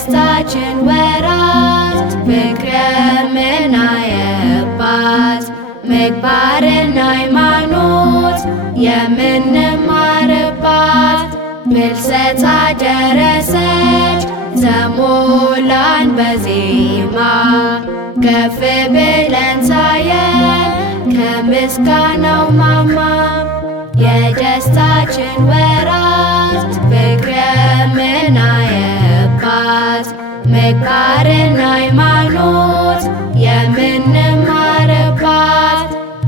የደስታችን ወራት ፍቅር የምናየባት ምግባርና ሃይማኖት የምንማርባት ፍልሰታ ደረሰች ተሞላን በዜማ ከፍ ብለን ታየን ከምስጋናው ማማ የደስታችን ወራት ፍቅር የምናየባት ምግባርና ሃይማኖት የምንማርባት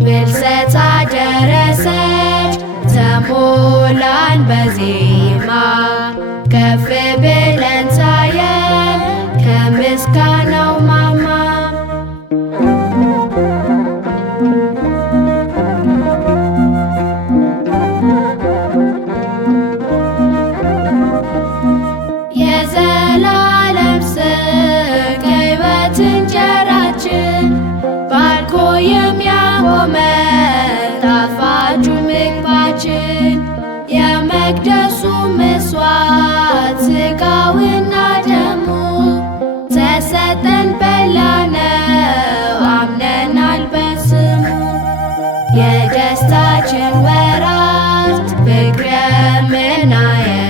ፍልሰታ ደረሰች ተሞላን በዜማ ከፍ ብለን ታየን ከምስጋናው ማማ የዘላለም ስንቅ የሕይወት እንጀራችን ባርኮ የሚያቆመን ጣፋጩ ምግባችን የመቅደሱ መስዋዕት ሥጋውና ደሙ ተሰጠን በላነው አምነናል በስሙ የደስታችን ወራት ፍቅር የምናየባት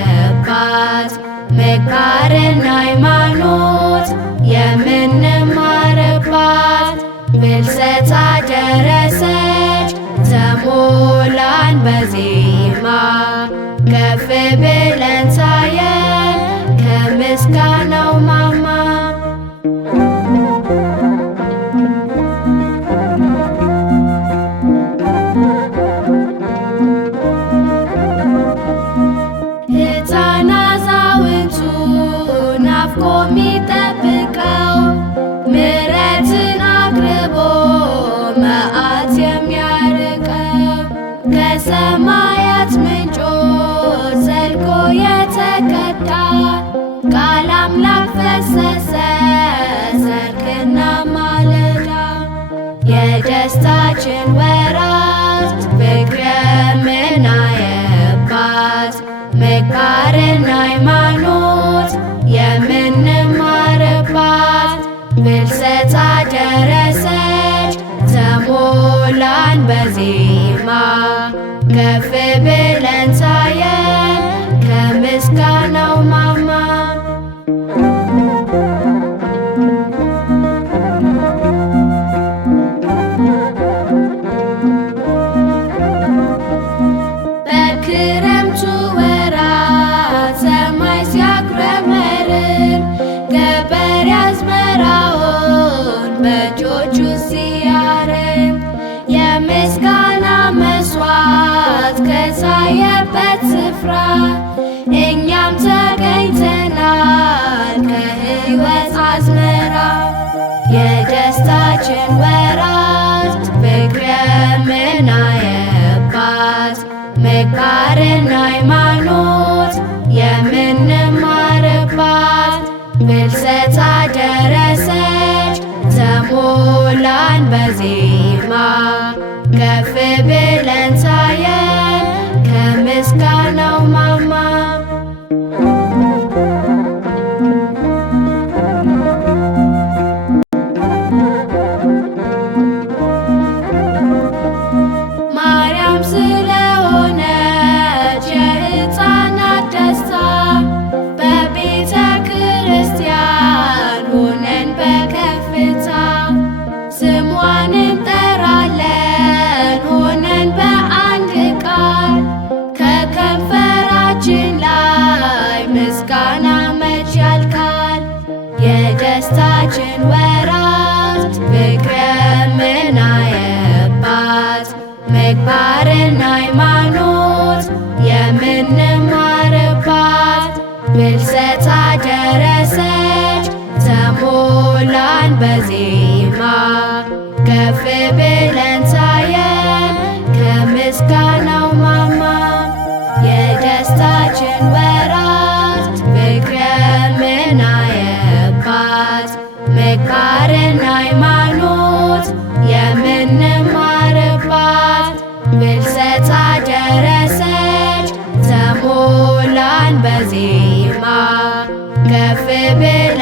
ምግባርና ሃይማኖት የምንማርባት ፍልሰታ ደረሰች ተሞላን በዜማ ከፍ ብለን ታየን ከምስጋናው ማማ ሕፃን አዛውንቱ ናፍቆ ሚጠብቀው ምሕረትን አቅርቦ መዓት የሚያርቀው ከሰማያት ምንጮች ዘልቆ የተቀዳ ቃል አምላክ ፈሰሰ ሰርክና ማለዳ የደስታችን ወራት ፍቅር የምናየባት ምግባርና ሃይማኖት የምንማርባት ፍልሰታ ደረሰች ተሞላን በዜማ ከፍ ብለን ታየን ከምስጋናው ማማ በክረምቱ ወራት ሰማይ ሲያጉረመርም ገበሬ አዝመራውን በእጆቹ ሲያርም የምስጋና መስዋዕት ከታየበት ስፍራ እኛም ተገኝተናል ከሕይወት አዝመራ የደስታችን ወራት ፍቅር የምናየባት ምግባርና ሃይማኖት የምንማርባት ፍልሰታ ደረሰች ተሞላን በዜማ ከፍ ብለን ታየን ከምስጋናው ማማ ማርያም ስለሆነች የሕፃናት ደስታ በቤተ ክርስቲያን ሆነን በከፍታ ስሟን እንጠራለን ሆነን በአንድ ቃል ከከንፈራችን ላይ ምስጋና መች ያልቃል የደስታችን ወራት ፍቅር የምናየባት ምግባርና ሃይማኖት የምንማርባት ፍልሰታ ደረሰች ተሞላን በዜማ ከፍ ብለን ታየን ከምስጋናው ማማ የደስታችን ወራት ፍቅር የምናየባት ምግባርና ሃይማኖት የምንማርባት ፍልሰታ ደረሰች ተሞላን በዜማ ከፍ ብለን